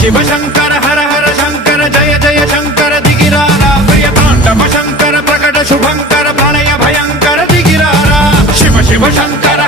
शिव शंकर हर हर शंकर जय जय शंकर दिगिरारा प्रिय तांडव शंकर प्रकट शुभंकर प्रणय भयंकर दिगिरारा शिव शिव शंकर